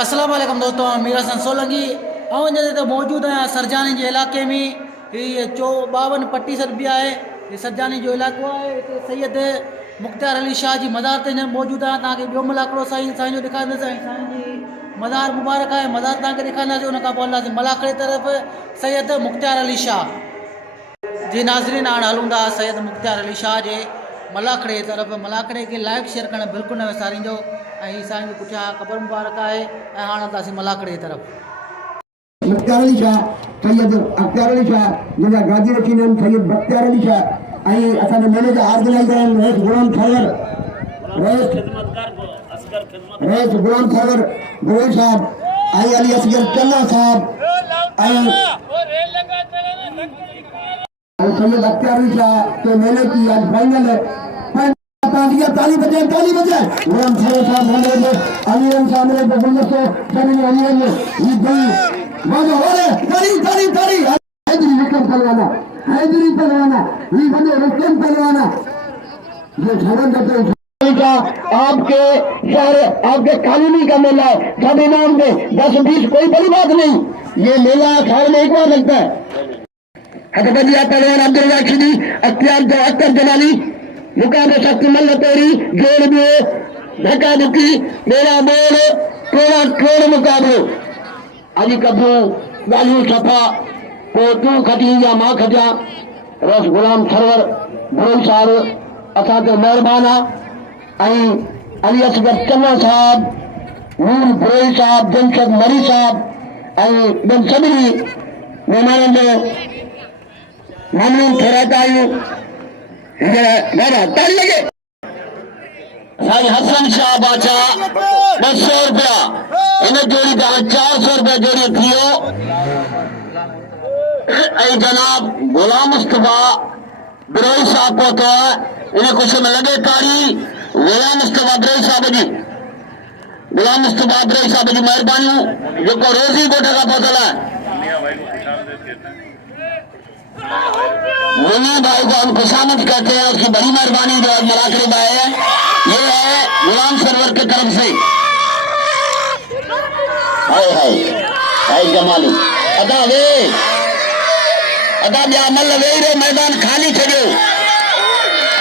अस्सलाम वालेकुम दोस्तों, मीरा सन सोलंकी तो मौजूद है सरजानी के इलाके में। ये 52 पट्टी सर भी है। ये सरजानी जो इलाको है सैयद मुख्तार अली शाह जी मज़ार ते मौजूद है। तक बो मलाकड़ो साईं जो दिखाते साईं जी मज़ार मुबारक है। मज़ार तक दिखाते उन हलंदासीं मलाकड़े तरफ़ सैयद मुख्तार अली शाह जी। नाज़रीन हाणे हलूं था सैयद मुख्तार अली शाह जे मलाकड़े तरफ़। मलाकड़े के लाइक शेयर करणु बिल्कुलु न विसारींजो। साईं जो पुठियां क़बर मुबारक है। हाणे हलंदासीं मलाकड़े तरफ़। मुख्तार अली शाह सैयद अख्तियार अली शाह जंहिंजा गादी रखींदा आहिनि सैयद बख्तियार अली शाह ऐं असांजे मेले जा ऑर्गेनाइज़र आहिनि रईस गुलाम खैबर रईस गुलाम खैबर गोयल साहब ऐं अली असगर चन्ना साहब ऐं सैयद अख्तियार अली शाह के मेले की आज फाइनल है। ताली बजे गुलाम खैबर साहब मोहम्मद अली साहब मेरे गुलदस्तो सभी अली ने ये वादा वाले ताली हैदरी विक्रम पहलवाना ये बंदे विक्रम पहलवाना ये झगड़ करते का आपके शहर आपके कॉलोनी का मेला है। सब इनाम में 10-20 कोई बड़ी बात नहीं। ये मेला साल में एक बार लगता है। हतबदिया पहलवान अब्दुल राशिदी अख्तर जमाली मुकाबले शक्ति मल्ल तोरी जोड़ में धक्का धुकी मेरा बोल थोड़ा मुकाबलो अजी कबू गालियों सफा को तू खटी या मां खटिया रस गुलाम सरवर भरोई साहब असां ते महिरबान आहे। अली असगर चन्ना साहब नूर भरोई साहब जमशद मरी साहब ॿियनि सभिनी महिमाननि जो मामून ठहिराईंदा आहियूं। ताली लगे साईं हसन शाह बादशाह 200 रुपया इन जोड़ी का 400 रुपया जोड़ी थियो। जनाब गुलाम मुस्तफा बिरोई साहब पहुतो है। इन कुछ में लगे तारी गुलाम मुस्तफा बिरोई साहब जी मेहरबानी जो रोजी बोटे का पहुंचल है। मुनी भाई को हम खुशामद कहते हैं, उसकी बड़ी मेहरबानी जो मलाकड़े में आए हैं। ये है गुलाम सरवर की तरफ से। हाय जमाली अदा ॿिया मल वेही रहो, मैदान खाली छॾियो।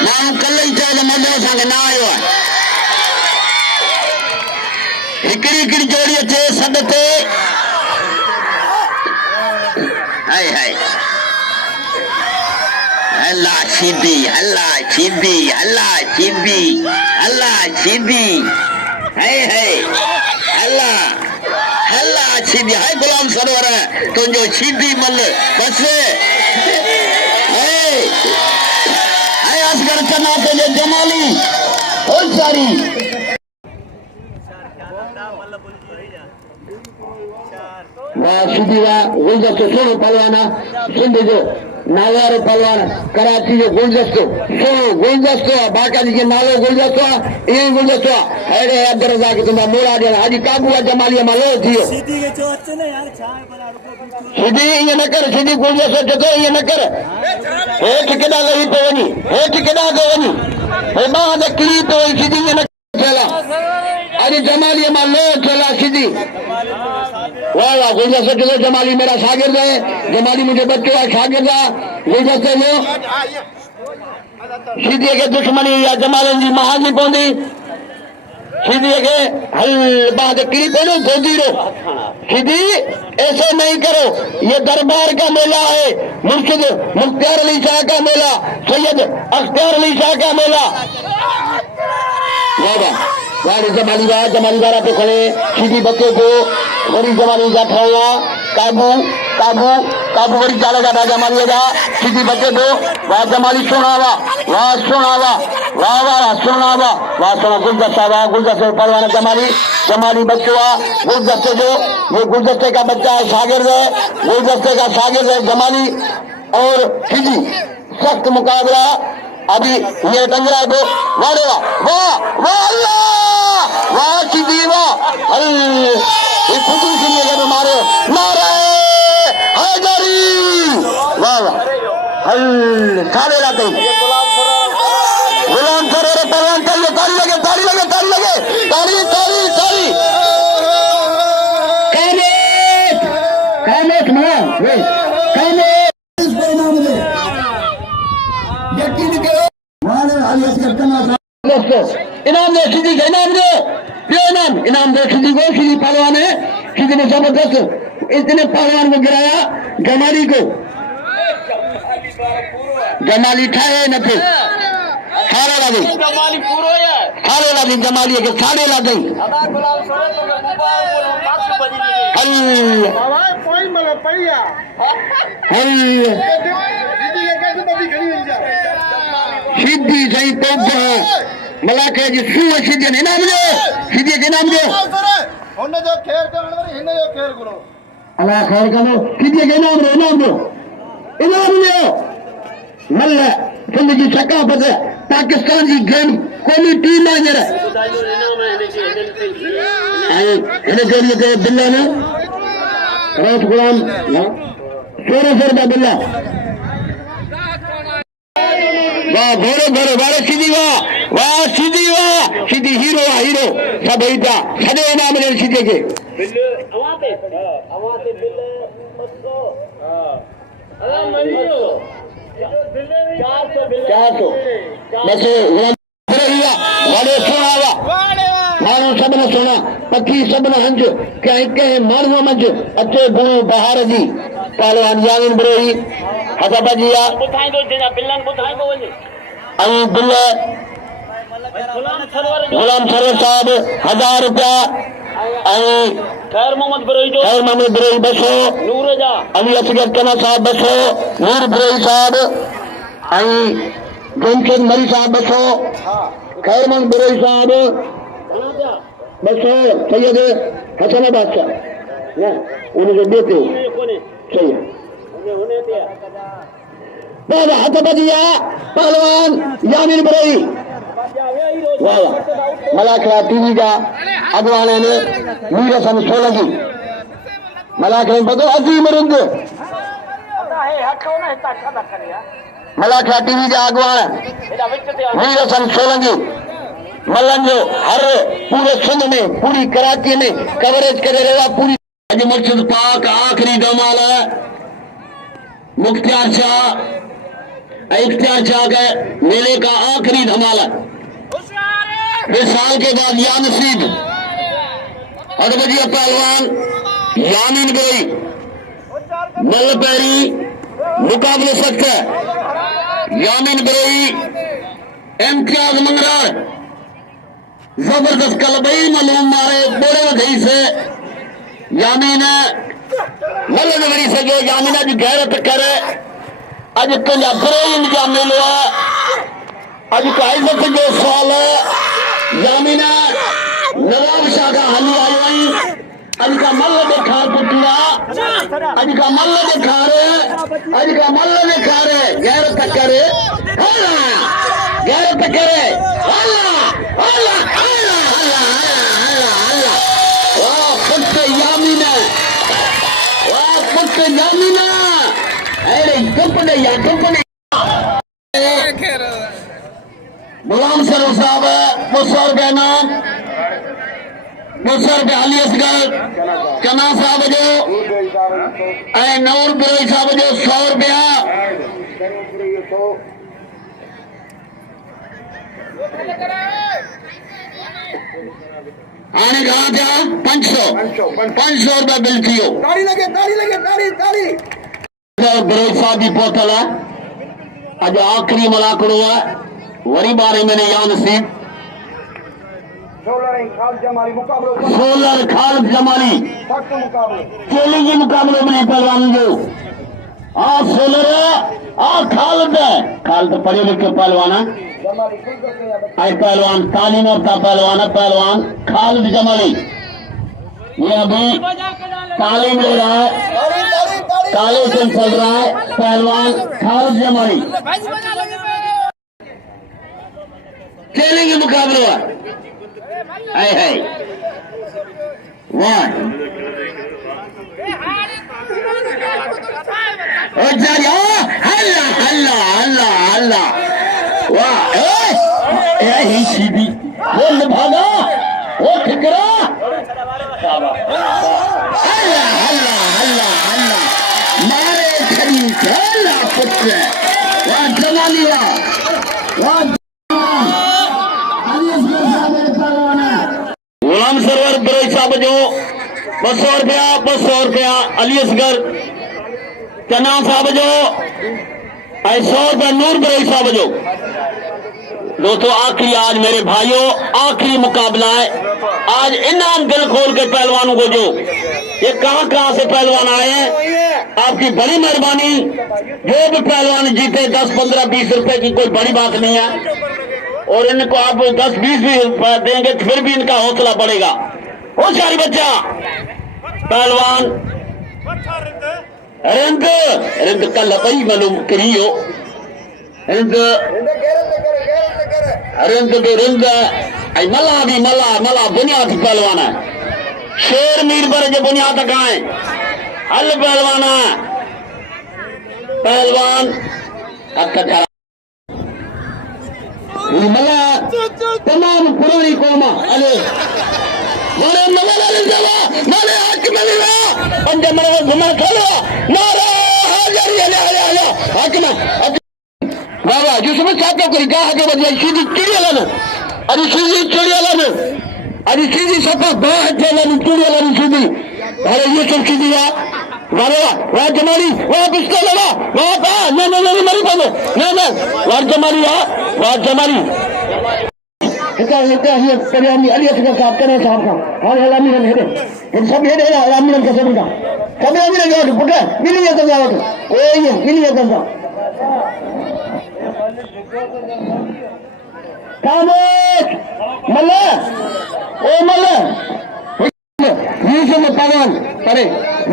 माण्हू कल्ह ई चयो मज़ो असांखे न आयो आहे। हिकिड़ी जोड़ी अचे सॾ ते अल्लाह सीधी अल्लाह सीधी है गुलाम सरवर है तुझो सीधी मल बस असगर चना तुझे जमाली बहुत सारी सीधी गुलदस्तो सोनो पहलवाना सिंध जो नावार पहलवान कराची जो गुलदस्तो सोनो गुलदस्तो बाका जी के नालो गुलदस्तो ये गुलदस्तो अरे अब्दुल रज़ाक के तुम मोड़ा दे आज काबू जमाली मालो थियो सीधी के जो अच्छे ने यार छाए बना रुको सीधी ये न कर सीधी गुलदस्तो जतो ये न कर हे ठिकेदार लई पे वनी हे ठिकेदार दे वनी हे बा दे क्ली तो सीधी ये न चला आज जमाली मालो चला सीधी वाह गुलदस्ते जो जमाली मेरा शागिर्द है। जमाली मुझे बच्चों का शागिर्द है। गुलदस्ते जो सीधी के दुश्मनी या जमाली जी महाजी पौंदी सीधी के हल बाद की पेनो गोदी रो सीधी ऐसे नहीं करो। ये दरबार का मेला है। मुर्शिद मुख्तार अली शाह का मेला, सैयद अख्तियार अली शाह का मेला। जमाली वाला पे खड़े सीधी बच्चों को बड़ी जमाली जा काबू काबू काबू वरी चालेगा था जमाली जा सीधी बचे दो वाह जमाली सोनावा वाह सोनावा वाह वाह सोनावा वाह सोना गुलदस्ता वाह गुलदस्ते परवाना जमाली जमाली बच्चुआ गुलदस्ते जो ये गुलदस्ते का बच्चा है शागिर्द है गुलदस्ते का शागिर्द है जमाली और फिजी सख्त मुकाबला अभी ये टंगरा दो वाह वाह वाह अल्लाह वाह सीधी वाह ये खुशी से जब मारे मारे हैदरी वाह वाह सारे लाते गुलाम सरोवर परवान चाहिए ताली लगे ताली लगे ताली लगे ताली ताली ताली कामेश मां वे कामेश इस परिणाम में यकीन के वाले आलिया से करना दोस्तों इनाम दे सीधी का इनाम दो इनाम दो सीधी को सीधी पहलवान है सीधी ने जबरदस्त इतने पहलवान को गिराया जमाली को जमाली ठाए न थे सारे लादी सारे लादी जमाली के सारे लादी सीधी सही तो मलाके जी सुह सीधी ने नाम दो सीधी के नाम दो होने जो खेर करने वाली हिन्ने जो खेर करो अल्लाह खैर करो सीधी के इनाम दो मल्ल जिंदगी सकाफत पाकिस्तान की गेम कौमी टीम है जरा के लिए बिल्ला ने रात गुलाम 1600 रुपया बिल्ला वाह घोड़े घोड़े वाले सीधी वाह सीधी हीरो सब ईदा सदे इनाम ने सीधे के माण्हू सभिनी सुणा पखी सभिनी हंज कंहिं माण्हूअ मंझि अचे गुण बहार जी पहलवान यामिन बरोही हज़ब जी ऐं बिल गुलाम सरोवर साहब 1000 रुपया ऐं खैर मोहम्मद बरोही 200 अली असगर कना साहब 200 नूर बरोही साहब ऐं जमशेद मरी साहब 200 खैर मोहम्मद बरोही साहब 200 सैयद हसन बादशाह उनखे देते सही बाबा हथ बजिया पहलवान यामिन बरोही वाह मलाखड़ा टीवी का अगवाने ने मीर हसन सोलंकी मलाखड़े बदो अजीम रुंद मलाखड़ा टीवी का अगवान मीर हसन सोलंकी मल्लन जो हर पूरे सिंध में पूरी कराची में कवरेज करे रहा पूरी अज मस्जिद पाक आखिरी दमाल मुख्तियार शाह के मेले का आखिरी धमाल इस साल के बाद या नसीब अदबजिया पहलवान यामिन बरोही मल पैरी मुकाबले सख्त है यामिन बरोही इम्तियाज मंगरार जबरदस्त कलबई मालूम मारे बड़े गई से यामीन मल नगरी से जो यामीन अज गैरत करे अज तुझा बरोही इंतजाम मिलो अज का इज्जत जो सवाल है यामीन नवाब शाह का हली आई अज का मल दिखा पुटला अज का मल दिखा रहे गैरत करे गैरत करे यामिना अरे कंपनी गुलाम सरोवर साहब 200 रुपया नाम 200 रुपया अली असगर कना साहब जो नूर बरोही साहब जो 100 रुपया आने कहा था 500 रुपया बिल थी ताड़ी बरोही साहब की पोतल है अज आखिरी मलाकड़ो है वरी बारे मैंने या नसीब सोलर खालिद जमाली चैलेंज मुकाबले में पहलवान जो सोलर खालिद पढ़े लिखे पहलवान है पहलवान तालीम याफ्ता पहलवान है पहलवान खालिद जमाली ये अभी तालीम ले रहा है तालीम से चल रहा है पहलवान खालिद जमाली चैलेंज मुकाबले है वाह हल्ला हल्ला हल्ला हल्ला वाह ही सीधी बोल भागा वो ठिकरा हल्ला हल्ला हल्ला हल्ला मारे खड़ी हल्ला पुत्र वाह जवानी वाह गुलाम सरवर बरोई साहब जो 200 रुपया अली असगर चना साहब जो 100 रुपया नूर बरोई साहब जो दोस्तों आखिरी आज मेरे भाइयों आखिरी मुकाबला है आज इनाम दिल खोल के पहलवानों को जो ये कहां से पहलवान आए हैं आपकी बड़ी मेहरबानी जो भी पहलवान जीते 10 15 20 रुपए की कोई बड़ी बात नहीं है और इनको आप 10 20 भी देंगे तो फिर भी इनका हौसला बढ़ेगा। होशियारी बच्चा पहलवान रिंद रिंद कल पई मालूम करियो रिंद रिंद के रिंद आई मला भी मला बुनियाद पहलवान है शेर मीर पर जो बुनियाद कहाँ है हल पहलवान है पहलवान अच्छा मला तमाम पुरानी कौमा अरे मारे मगल जवा मारे हक मिलवा पंज मरे घुमा खेलो नारा हाजर या हक में बाबा जिसमें साथ कोई गा के बजे सीधी चिड़िया लाने अरे सीधी चिड़िया लाने अरे सीधी सफा बाहर चलाने चिड़िया लाने सीधी अरे ये सब सीधी है वाह जमाली वाह पिस्टल लगा वाह नहीं मरी पड़े नहीं वाह जमाली वाह जमाली करियानी अली असगर साहब करे साहब का और हलामी ने हेदे इन सब हेदे हलामी ने कसम का सब हलामी ने जो पुटे मिली है तो जाओ ओए ये मिली है तो कामोश मल्ला ओ मल्ला यूसुफ पवन अरे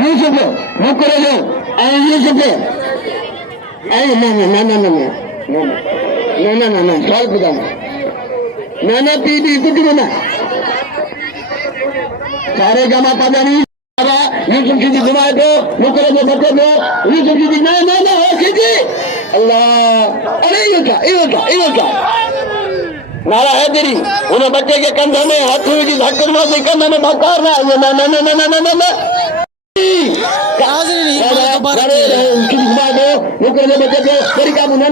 यूसुफ मुकरे जो ए यूसुफ ए ना साल खुदा ना पीडी कुछ ना सारे गमा पता नहीं यूसुफ सीधी घुमाए दो मुकरे जो बच्चे दो यूसुफ सीधी ना हो सीधी अल्लाह अरे ये क्या नारा है तेरी उन्हें बच्चे के कंधे में हाथ हुई धक्कर से कंधे में धक्कार ना ये ना घुमा दो मुकरे जो बच्चे दो तेरी काम ना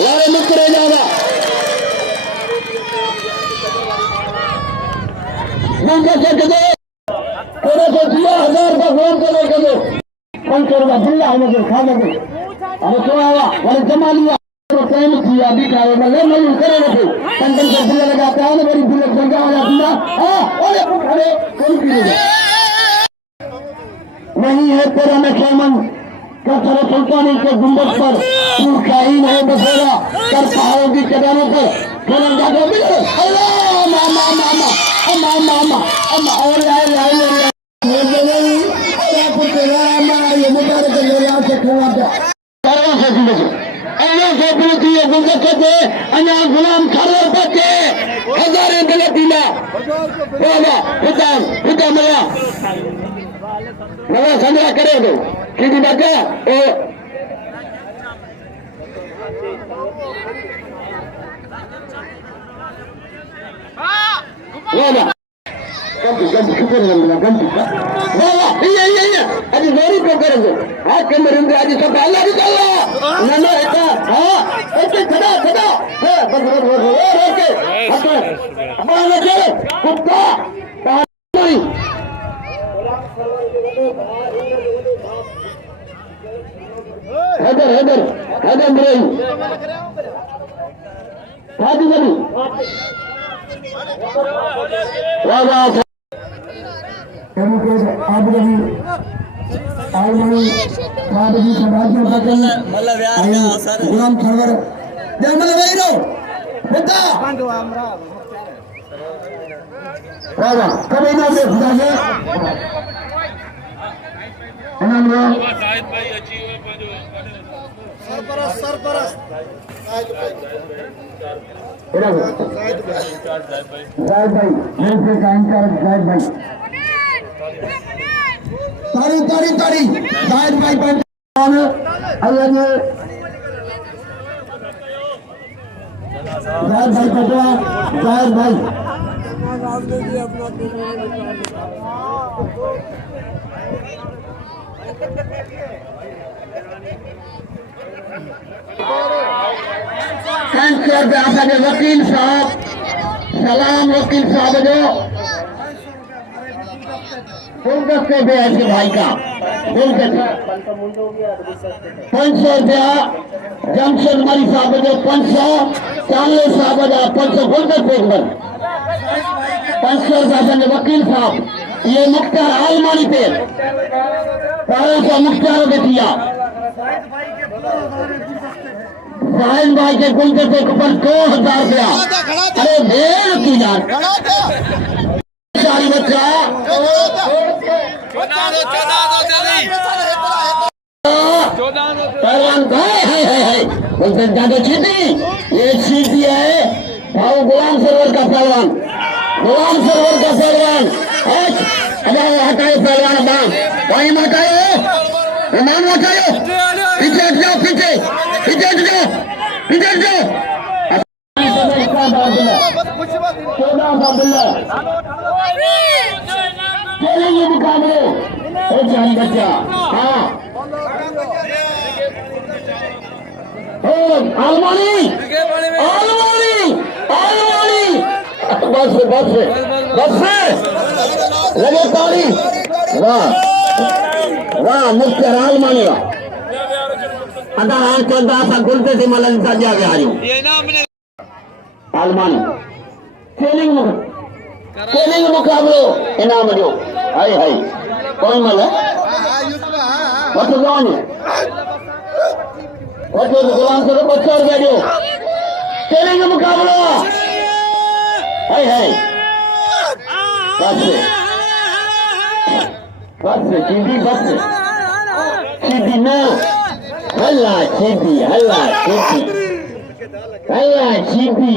लारे मुकरे जाना थोड़ा सा 1000 का फोन करो 500 रुपया बिल्ला हमें खाने को हमें तो आया मैंने जमा लिया तो टाइम किया भी खाए मैं नहीं करे नहीं कंटन से बिल्ला लगाता है मेरी बिल्ला गंगा वाला बिल्ला ओए अरे कौन पीएगा नहीं है तेरा नशामन क्या तेरे सुल्तानी के गुंबद पर तू क्या ही नहीं बसेगा कर पहाड़ों की चट्टानों पर खेलन जाकर मिले अल्लाह मामा और आए ये मुबारक यहाँ से खिलाता से पूछी है गुलदस्ते अन्या गुलाम खड़े बच्चे हजारे गलत दिला बाबा पिता मिला नवा संग्रह करे दो सीधी बच्चा बाबा ganti syukur alhamdulillah ganti wah iya aji zori ko kरेंगे आज के मरिंदे आज सब अल्लाह की अल्लाह ना ऐसा हां ऐसे खड़ा बस ओके हमारा चले कुत्ता पानी हैदर हैदर हैदर ब्रेन काजी करी वाह वाह केमिकल आप कभी आल मनी काजी समाज में बदल मतलब यार का असर गुलाम सरवर जय मतलब वही रो बेटा वाह वाह कभी ना दे खुदा से इनाम लो शाहिद भाई अची हुए पंहिंजो सरपरस्त जायद भाई जेल से काम कर जायद भाई तारी तारी तारी जायद भाई पर अल्लाह ने जायद भाई पटवा जायद भाई थैंक्स करते आपके वकील साहब सलाम वकील साहब जो गुलदस्ते पे ऐसे भाई का गुलदस्ते 500 रुपया जमशेद मरी साहब जो 500 चांगले साहब जो 500 गुलदस्ते पर 500 रुपया वकील साहब ये मुख्तार आलमानी पे 1200 मुख्तार दे दिया साहिल भाई के गुलदस्ते के ऊपर 2000 रुपया अरे भेड़ की जान सारी बच्चा पहलवान भाई है बोलते ज्यादा चीटी ये चीटी है भाव गुलाम सरवर का पहलवान अरे हटाए पहलवान बाम वहीं हटाए ईमान हटाए पीछे हट जाओ पीछे हट जाओ 14 खेलेंगे मुकाबले जान बच्चा हाँ आलमानी बस लगे ताली वाह वाह मुख्तार आलमानी अदा हाँ चलता सा गुलते से मलन सजा के आयु आलमानी खेलिंग मुकाबलो इनाम जो हाय कौन मल है वट जानी वट गुलाम से 200 रुपया जो खेलिंग मुकाबलो हाय बस सीधी ना हल्ला सीधी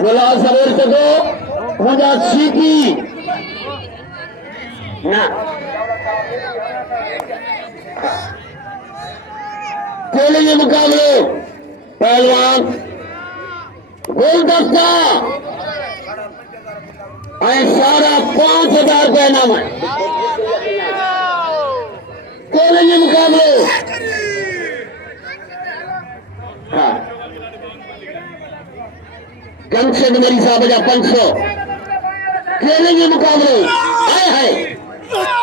गुलाम सरोवर से दो मुझा सीधी ना खेलेंगे मुकाबले पहलवान गुलदस्ता सारा 5000 रुपया इनाम है खेलेंगे मुकाबले हाँ जमशेद मरी साहब 500 खेलेंगे मुकाबले है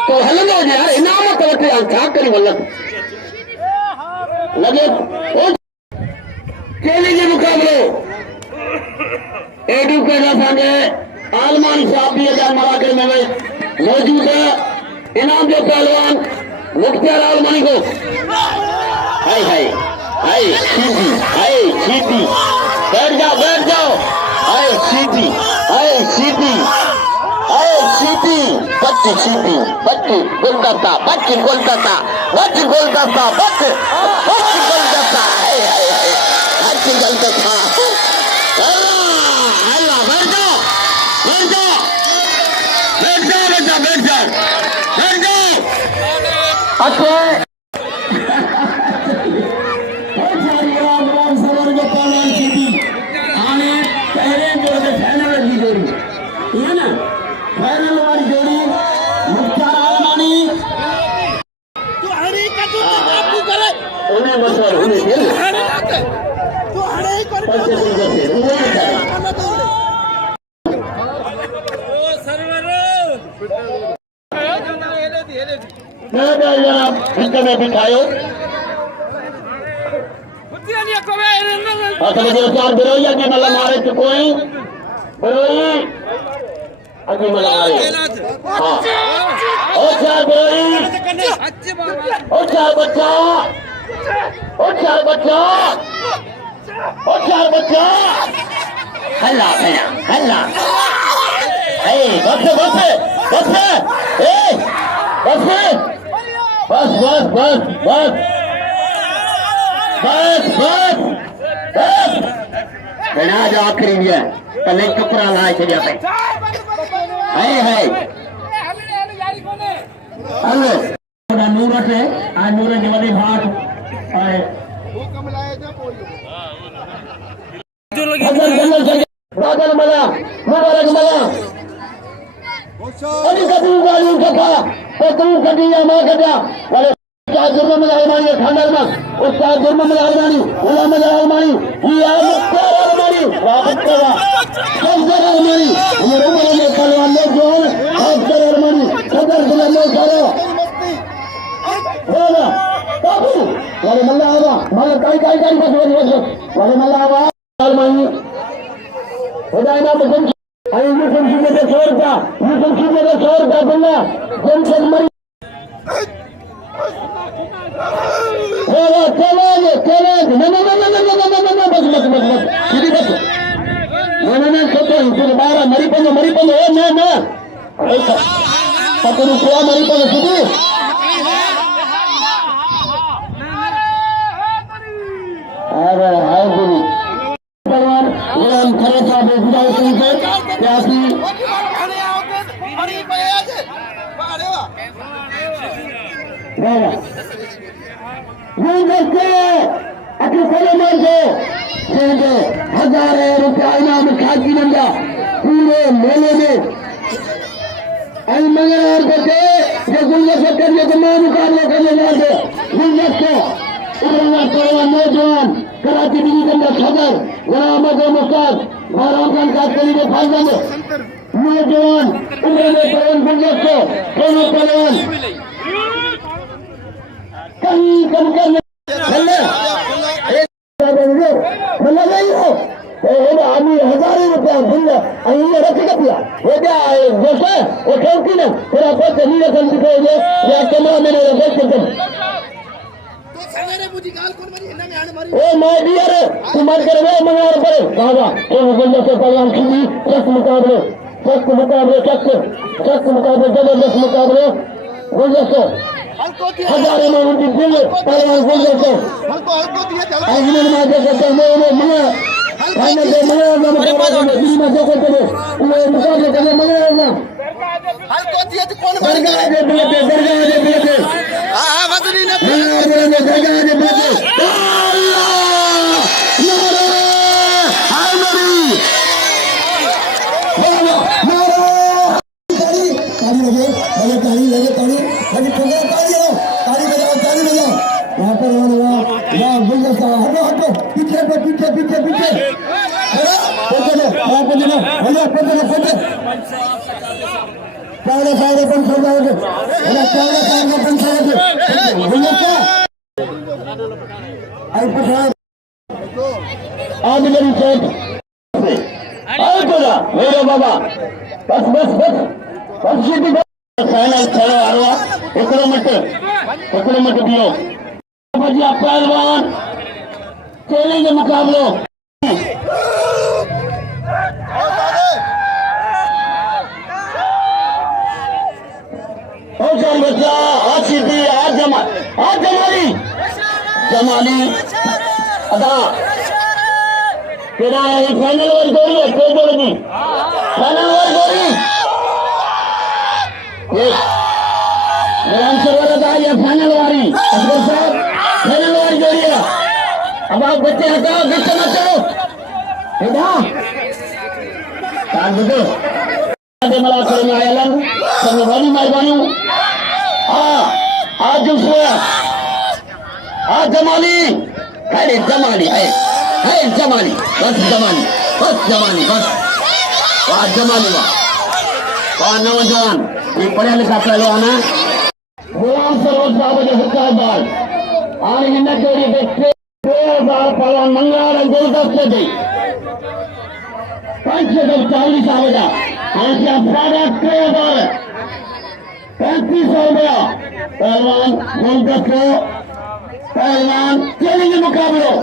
तो हलो यार इनाम तो क्या करी वल्लभ लगे खेलेंगे मुकाबले एडू के संगे आलमानी साहब भी मराकर में मौजूद है इनाम जो पहलवान मुख्तार आलमानी को सीधी बैठ जाओ सीधी बच्ची गुलदस्ता हल्ला बैठ जाओ अच्छा फाइनल वाली जोड़ी मुख्तार आलमानी उन्हें मतलब उन्हें सर्वर मैं जनाब हिंद में दिखायो मुझे चार बिरोई अगे मला मारे चुकोई बिरोई अगे मला मारे हाँ ओ चार बिरोई ओ चार बच्चा ओ चार बच्चा ओ चार बच्चा हल्ला हल्ला हल्ला बस बस बस बस बस बस बस बस बस बस बना जो आखिरी है पहले कपड़ा लाए थे जाते है हेलो ना नूर से आज नूर के वाले भाग आए बादल मला मुबारक मला अभी कभी गाड़ी उठा तो तू कभी या मां कदा वाले उस्ताद जुर्म में अलमानी खानदार में उस्ताद जुर्म में अलमानी उला में अलमानी ये मुख्तार अलमानी वापस करा सदर अलमानी उमर उमर में पहलवान ने जोन सदर अलमानी सदर में करो बोला बाबू वाले मल्ला आवा माला काई बस वाले मल्ला आवा अलमानी होदायना मुझे आई मुझे सीधे छोड़ता बोला जंक्शन मरी चले ना बस सीधी बस ना सोचो बारह मरी पनो ना पकड़ू कुआ मरी पनो सीधी अरे हाय गुरु भगवान गुलाम खरे साहब गुजारिश करके प्यासी हजारों रुपया इनाम खाकी बंदा पूरे मेले में अलमंगर बचे जो गुलदस्ते करिए तो मैं मुकाबला करने वाले गुलदस्ते नौजवान कराची डिवीजन का सदर गुलाम मुस्ताद महाराम खान करीब फायदा में नौजवान गुलदस्ते पहलवान कहीं कम कर मला नहीं हो आम्ही हजारों रुपया भूल रख दिया हो गया जैसे वो ठोकी ना फिर आपको चलिए संदिखोगे या कमा मैंने ओ माय डियर तुम मत कर वो मंगार पर बाबा वो गुल्ले से पहलवान सुनी सख्त मुकाबले जबरदस्त मुकाबले गुल्ले से हजारों में उनकी दिल पहलवान गुल्ले से आजमन में देखते हैं वो मंगा खाने के मंगा में देखते हैं वो मुकाबले करने मंगा हल्को दिए तो कौन दरगाह दे बिलते हां बदली ना दरगाह दे बिलते मेरे बाबा बस फाइनल चलो आरवा एकड़ो मट दियो भजिया पहलवान चैलेंज मुकाबलो बच्चा आज सीधी आज जमाली अदा तेरा फाइनल ओवर जोड़ी है कोई जोड़ेगी फाइनल ओवर जोड़ी ये मेरा आंसर था ये फाइनल वाली अकबर साहब फाइनल ओवर जोड़ी है अब आप बच्चे हटाओ बीच में चलो इधर कान बुझो मला करून आयला सर्वांनी मेहरबानी आज दूसरा आज जमाली है जमाली बस जमाली वाह जमाली वाह नौजवान ये पढ़ा लिखा पहलवान है गुलाम सरोज साहब जो हुक्काबाज और इन जोड़ी देखते 2000 पवन मंगल गुलदस्ते दी 540 साहब जा आशिया साढ़े 3500 रुपया पहलवान गुलदस्ते पहलवान चैलेंज मुकाबलो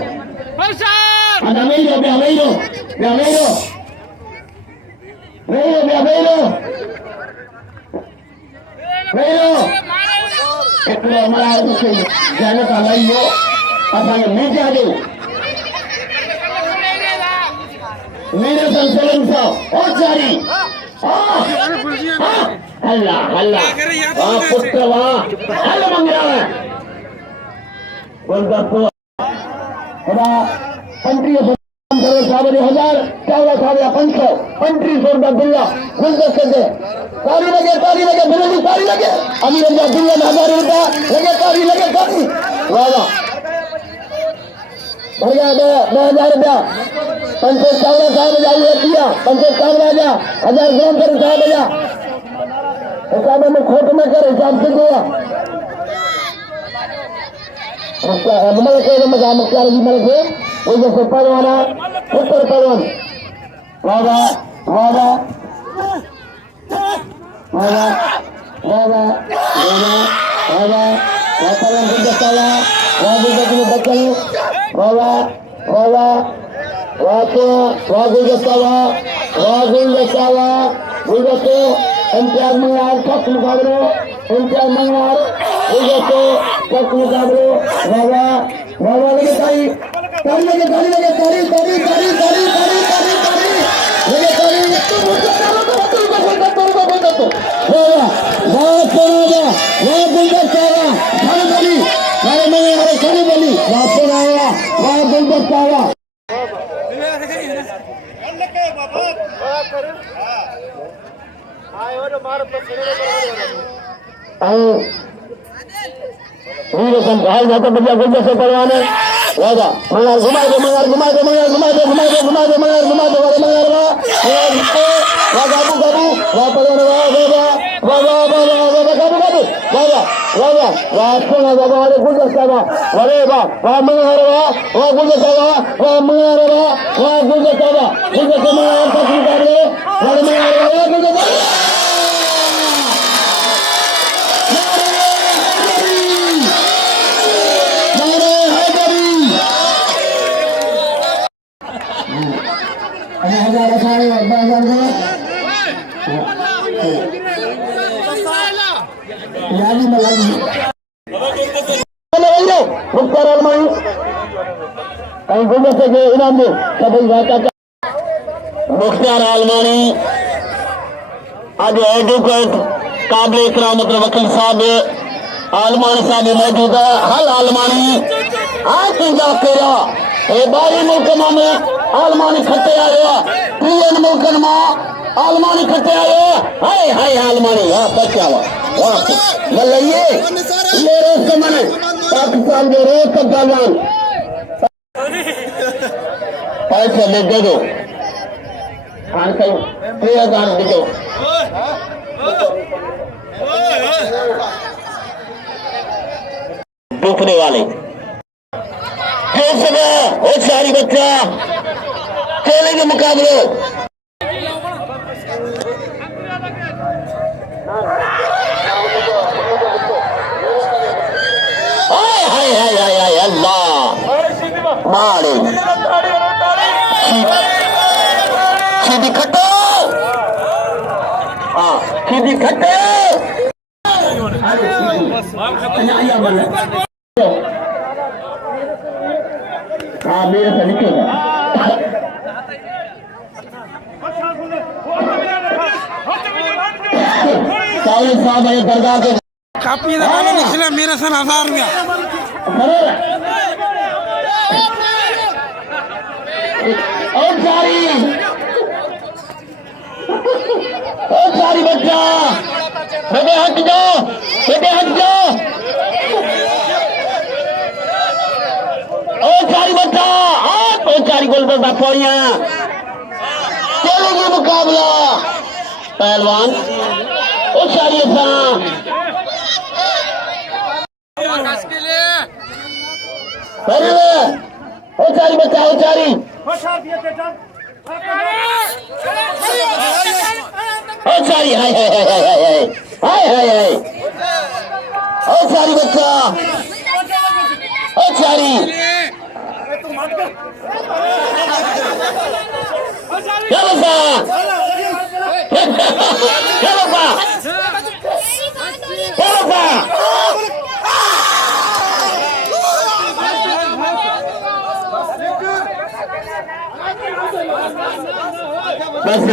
मेरे संसलन साहब और जारी अल्लाह अल्लाह पुत्र वहाँ हल मंग रहा है खुदा 35,000 3500 रुपया बिल्ला गुलदस्ते दे ताली लगे बिल्ली ताली लगे अमीर बिल्ला 1000 रुपया लगे ताली वाह वाह भैया 2000 रुपया 554 साहब जाइए किया 554 जा 1000 ग्राम कर साहब जा हिसाब में खोट में कर हिसाब से दिया मल के मजा मुख्तार जी मल के वो जैसे परवाना उत्तर परवान वादा वादा वादा वादा वादा वादा वातावरण को दस्तावा वादे को बचल वादा वादा वाको वागुल दस्तावा गुलदस्ते इम्तियाज मंगलार फर्स्ट मुकाबलो इम्तियाज मंगलार गुलदस्ते फर्स्ट मुकाबलो वादा वादा लगे ताली लगे ताली लगे ताली गुलदस्ते परवाने वादा मंगार घुमा दो मुख्तार आलमानी आज एडवोकेट काबिल इकराम मतलब वकील साहब आलमानी साहब मौजूद है हल आलमानी आज केरा बारी मुल्क में आलमानी खट्टे आया 3 मुल्क में आलमानी खट्टे आया हाय हाय आलमानी वाह बच्चा वाह मल्लिए ये रोज के मने पाकिस्तान के रोज का पहलवान पैसे ले दे दो हाँ कहीं 3000 दे दो दूसरे वाले वो सारी बच्चा खेलेंगे मुकाबले हाय हाय हाय हाय अल्लाह मारे सीधी खट्टो हाँ सीधी खट्टो हाँ मेरे से निकलेगा साहब है दरगाह के कापी निकला मेरे से 1000 रुपया और सारी बच्चा बेटे हट जाओ और सारी बच्चा और सारी गुलदस्ता पौड़िया चलेगी मुकाबला पहलवान और सारी चारी बच्चा हो चारी हाय हाय हाय हाय हाय हाय हाय हाय ओ चारी बच्चा ओ चारी क्या बच्चा क्या बच्चा क्या बच्चा बस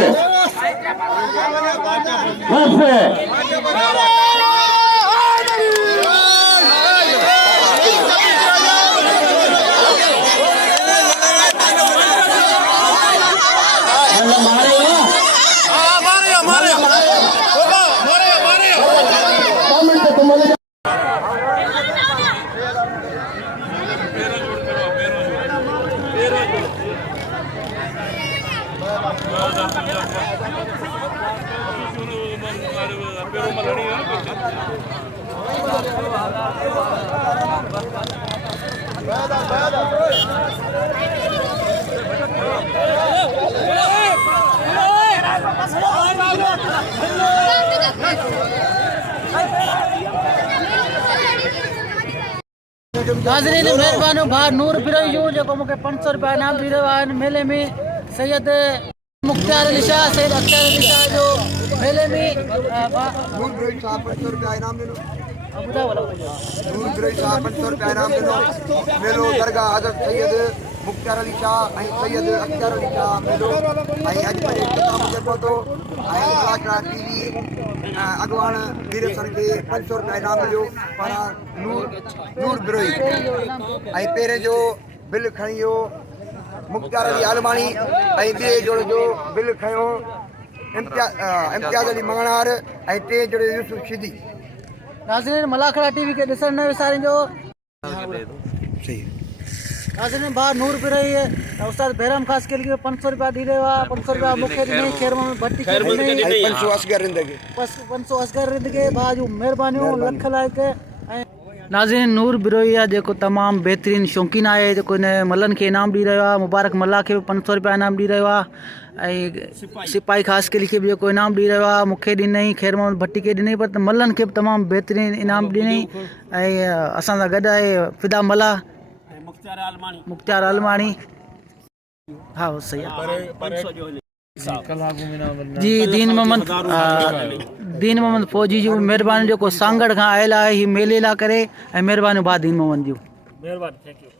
नाज़रीन महिरबानी भाउ नूर फिरोई जो जेको मूंखे 500 रुपया इनाम ॾई रहियो आहे मेले में सैयद मुख्तार अली शाह सैयद अख्तर अली शाह जो मेले में नूर फिरोई साहब 500 रुपया इनाम ॾिनो ॿुधायो भला नूर फिरोई साहब 500 रुपया इनाम ॾिनो मेलो दरगाह हज़रत सैयद मुख्तार अली शाह ऐं सैयद अख्तर अली शाह मेलो ऐं अॼु पंहिंजे इख़्तिताम ते पहुतो ऐं इलाका टीवी अॻवान वीरसन खे 500 रुपया इनाम मिलियो पारां नूर फिरोई ऐं पहिरें जो बिल खणी वियो मुख्तार अली आलमाणी ऐं ॿिए जोड़े जो बिल खयो इम्तियाज़ अली मंगणार ऐं टे जोड़े यूसुफ शिदी नाज़रीन मलाखड़ा टीवी के ॾिसण न विसारिजो नाज़रीन भाउ नूर फिरोई उस्ताद बहराम ख़ास के लिए 500 रुपया ॾई रहियो आहे 500 रुपया मूंखे ॾिनई ख़ैर मोहम्मद भट्टी खे ॾिनई 500 असगर रिंदगी 500 असगर रिंदगी भाउ जूं महिरबानियूं लख लाइक ऐं नाज़रीन नूर फिरोई आहे जेको तमामु बहितरीनु शौक़ीन आहे जेको हिन मल्हनि खे इनाम ॾई रहियो आहे मुबारक मल्हा खे बि 500 रुपया इनाम ॾई रहियो आहे ऐं सिपाही ख़ासि के खे बि जेको इनाम ॾई रहियो आहे मूंखे ॾिनई ख़ैर मोहम्मद भट्टी खे ॾिनई पर मल्हनि खे बि तमामु बहितरीनु इनाम ॾिनई ऐं असां सां गॾु आहे फिदा मल्हा मुख्तार आलमाणी हाँ वो सही है जी दीन मोहम्मद फौजी जी महिरबानी जेको सांगड़ खां आयल आहे ही मेले लाइ करे ऐं महिरबानी भाउ दीन मोहम्मद जूं महिरबानी थैंक यू